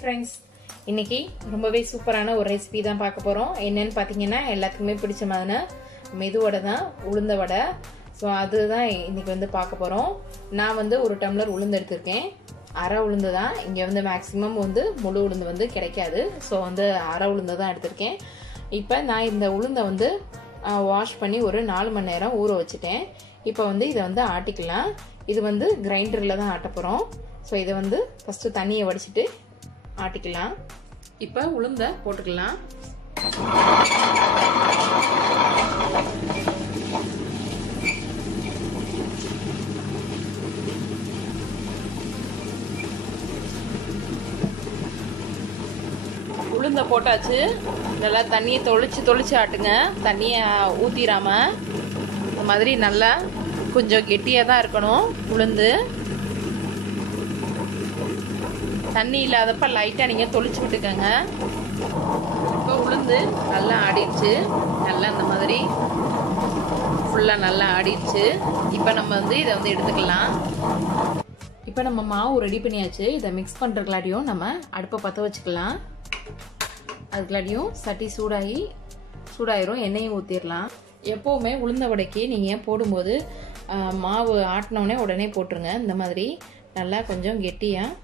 Friends, இன்னைக்கு ரொம்பவே சூப்பரான ஒரு ரெசிபி தான் பார்க்க போறோம். என்னன்னு பாத்தீங்கன்னா எல்லாத்துக்குமே பிடிச்ச மாதிரி மெதுவடை தான், உளுந்த வடை. ஸோ அதுதான் இன்னைக்கு வந்து பார்க்க போறோம். நான் வந்து ஒரு டம்ளர் உளுந்து எடுத்திருக்கேன். அரை உளுந்து தான், இங்க வந்து மேக்சிமம் வந்து முழு உளுந்து வந்து கிடைக்காது. ஸோ வந்து அரை உளுந்து தான் எடுத்திருக்கேன். இப்போ நான் இந்த உளுந்தை வந்து வாஷ் பண்ணி ஒரு 4 மணி நேரம் ஊற வச்சுட்டேன். இப்போ வந்து இதை வந்து ஆட்டிக்கலாம். இது வந்து கிரைண்டரில் தான் ஆட்ட போகிறோம். ஸோ இதை வந்து ஃபஸ்ட்டு தண்ணியை வடிச்சிட்டு ஆட்டிக்கலாம். இப்போ உளுந்தை போட்டுக்கலாம். உளுந்தை போட்டாச்சு. நல்லா தண்ணியை தொளிச்சு ஆட்டுங்க. தண்ணியை ஊற்றிடாம இந்த மாதிரி நல்லா கொஞ்சம் கெட்டியாக தான் இருக்கணும் உளுந்து. தண்ணி இல்லாதப்ப லைட்டாக நீங்கள் தொளிச்சு விட்டுக்கோங்க. இப்போ உளுந்து நல்லா ஆடிடுச்சு. நல்லா இந்த மாதிரி ஃபுல்லாக நல்லா ஆடிடுச்சு. இப்போ நம்ம வந்து இதை வந்து எடுத்துக்கலாம். இப்போ நம்ம மாவு ரெடி பண்ணியாச்சு. இதை மிக்ஸ் பண்ணுறதுக்குள்ளாடியும் நம்ம அடுப்பை பற்ற வச்சுக்கலாம். அதுக்குள்ளாடியும் சட்டி சூடாயிரும். எண்ணெயும் ஊற்றிடலாம். எப்போவுமே உளுந்த வடைக்கு நீங்கள் போடும்போது மாவு ஆட்டினோடனே உடனே போட்டுருங்க. இந்த மாதிரி நல்லா கொஞ்சம் கெட்டியாக,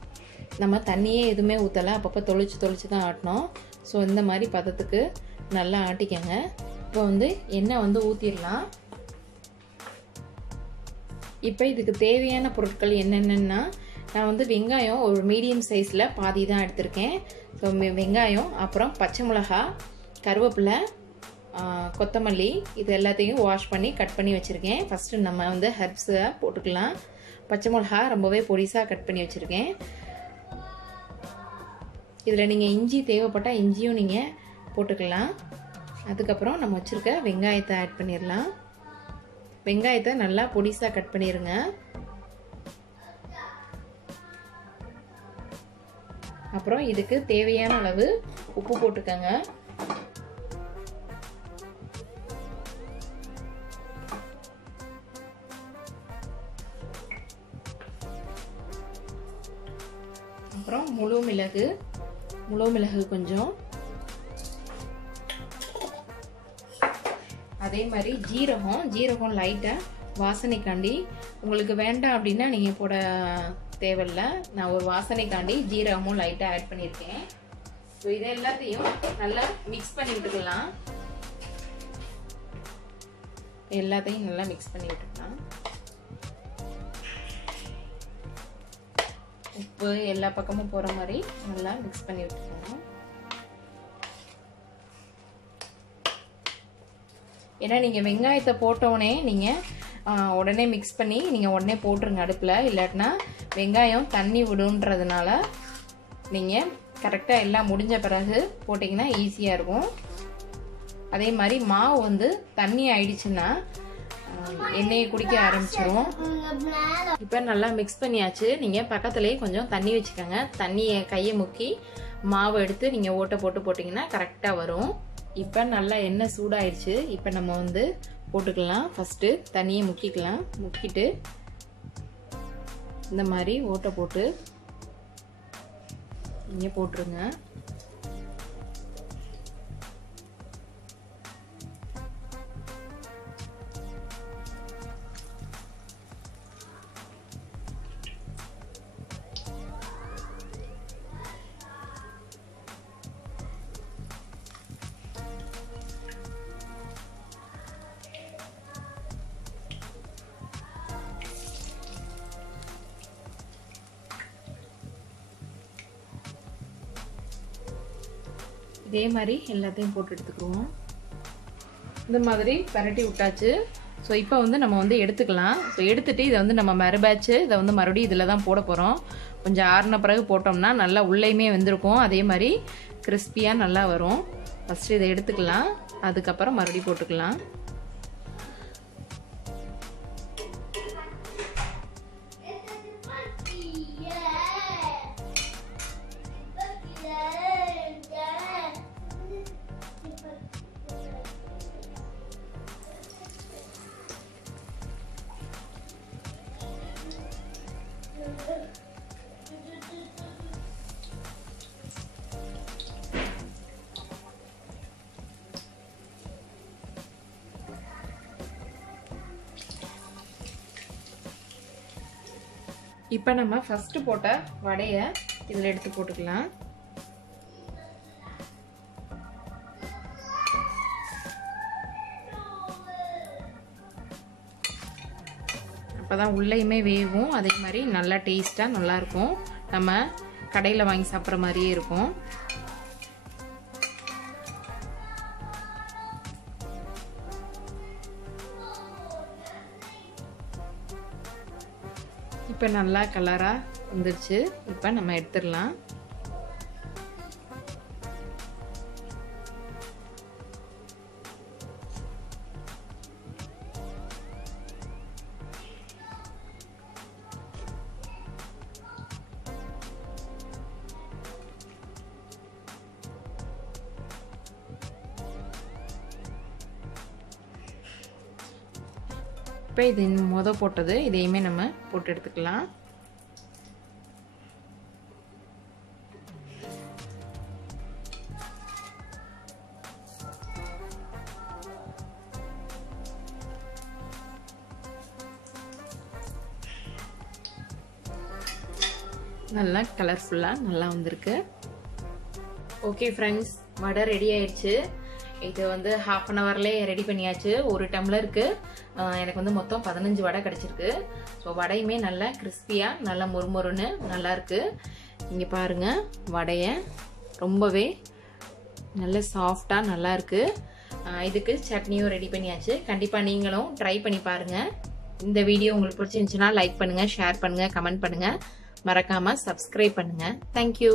நம்ம தண்ணியே எதுவுமே ஊற்றலை, அப்பப்போ தொளிச்சு தான் ஆட்டினோம். ஸோ இந்த மாதிரி பதத்துக்கு நல்லா ஆட்டிக்கங்க. இப்போ வந்து எண்ணெய் வந்து ஊற்றிடலாம். இப்போ இதுக்கு தேவையான பொருட்கள் என்னென்னா, நான் வந்து வெங்காயம் ஒரு மீடியம் சைஸில் பாதி தான் எடுத்திருக்கேன். ஸோ வெங்காயம், அப்புறம் பச்சை மிளகா, கருவேப்பிலை, கொத்தமல்லி, இது எல்லாத்தையும் வாஷ் பண்ணி கட் பண்ணி வச்சுருக்கேன். ஃபஸ்ட்டு நம்ம வந்து ஹெர்ப்ஸை போட்டுக்கலாம். பச்சை மிளகா ரொம்பவே பொடிசாக கட் பண்ணி வச்சுருக்கேன். இதில் நீங்கள் இஞ்சி தேவைப்பட்டால் இஞ்சியும் நீங்கள் போட்டுக்கலாம். அதுக்கப்புறம் நம்ம வச்சுருக்க வெங்காயத்தை ஆட் பண்ணிடலாம். வெங்காயத்தை நல்லா பொடிசாக கட் பண்ணிடுங்க. அப்புறம் இதுக்கு தேவையான அளவு உப்பு போட்டுக்கோங்க. அப்புறம் முழு மிளகு கொஞ்சம், அதே மாதிரி ஜீரகம் லைட்டாக வாசனைக்காண்டி. உங்களுக்கு வேண்டாம் அப்படின்னா நீங்கள் போட தேவையில்லை. நான் ஒரு வாசனைக்காண்டி ஜீரகமும் லைட்டாக ஆட் பண்ணியிருக்கேன். ஸோ இதை எல்லாத்தையும் நல்லா மிக்ஸ் பண்ணி விட்டுக்கலாம். எல்லாத்தையும் நல்லா மிக்ஸ் பண்ணி விட்டுக்கலாம். உப்பு எல்லா பக்கமும் போகிற மாதிரி நல்லா மிக்ஸ் பண்ணி விட்டுக்கணும். ஏன்னா நீங்கள் வெங்காயத்தை போட்டோடனே நீங்கள் உடனே மிக்ஸ் பண்ணி நீங்கள் உடனே போட்டுருங்க அடுப்பில். இல்லாட்டினா வெங்காயம் தண்ணி விடுன்றதுனால நீங்கள் கரெக்டாக எல்லாம் முடிஞ்ச பிறகு போட்டிங்கன்னா ஈஸியாக இருக்கும். அதே மாதிரி மாவு வந்து தண்ணி ஆயிடுச்சுன்னா எண்ணெயை குடிக்க ஆரம்பிச்சிடும். இப்போ நல்லா மிக்ஸ் பண்ணியாச்சு. நீங்கள் பக்கத்துலேயே கொஞ்சம் தண்ணி வச்சுக்கோங்க. தண்ணியை கையை முக்கி மாவு எடுத்து நீங்கள் ஓட்டை போட்டிங்கன்னா கரெக்டாக வரும். இப்போ நல்லா எண்ணெய் சூடாயிடுச்சு. இப்போ நம்ம வந்து போட்டுக்கலாம். ஃபஸ்ட்டு தண்ணியை முக்கிட்டு இந்த மாதிரி ஓட்டை போட்டு நீங்கள் போட்டுருங்க. இதே மாதிரி எல்லாத்தையும் போட்டு எடுத்துக்குவோம். இந்த மாதிரி பரட்டி விட்டாச்சு. ஸோ இப்போ வந்து நம்ம வந்து எடுத்துக்கலாம். ஸோ எடுத்துட்டு இதை வந்து நம்ம மறுபேட்ச் இதை வந்து மறுபடியும் இதில் தான் போட போகிறோம். கொஞ்சம் ஆறின பிறகு போட்டோம்னா நல்லா உள்ளேயுமே வெந்திருக்கும். அதே மாதிரி கிறிஸ்பியாக நல்லா வரும். ஃபஸ்ட்டு இதை எடுத்துக்கலாம். அதுக்கப்புறம் மறுபடியும் போட்டுக்கலாம். இப்போ நம்ம ஃபர்ஸ்ட் போட்ட வடையை இதில் எடுத்து போட்டுக்கலாம். அப்பதான் உள்ளேயுமே வேகும், அதே மாதிரி நல்லா டேஸ்ட்டாக நல்லாயிருக்கும். நம்ம கடையில் வாங்கி சாப்பிட்ற மாதிரியே இருக்கும். இப்போ நல்லா கலராக வந்துருச்சு. இப்போ நம்ம எடுத்துடலாம். இப்போ இது போட்டது இதையுமே நம்ம போட்டு எடுத்துக்கலாம். நல்லா கலர்ஃபுல்லாக நல்லா வந்திருக்கு. ஓகே ஃப்ரெண்ட்ஸ், வடை ரெடி ஆயிடுச்சு. இது வந்து ஹாஃப் அன் ஹவர்லேயே ரெடி பண்ணியாச்சு. ஒரு டம்ளருக்கு எனக்கு வந்து மொத்தம் 15 வடை கிடச்சிருக்கு. ஸோ வடையுமே நல்லா கிறிஸ்பியாக நல்லா மொறுமொறுன்னு நல்லாயிருக்கு. இங்கே பாருங்கள், வடையை ரொம்பவே நல்ல சாஃப்டாக நல்லாயிருக்கு. இதுக்கு சட்னியும் ரெடி பண்ணியாச்சு. கண்டிப்பாக நீங்களும் ட்ரை பண்ணி பாருங்கள். இந்த வீடியோ உங்களுக்கு பிடிச்சிருந்துச்சுன்னா லைக் பண்ணுங்கள், ஷேர் பண்ணுங்கள், கமெண்ட் பண்ணுங்கள். மறக்காமல் சப்ஸ்கிரைப் பண்ணுங்கள். தேங்க்யூ.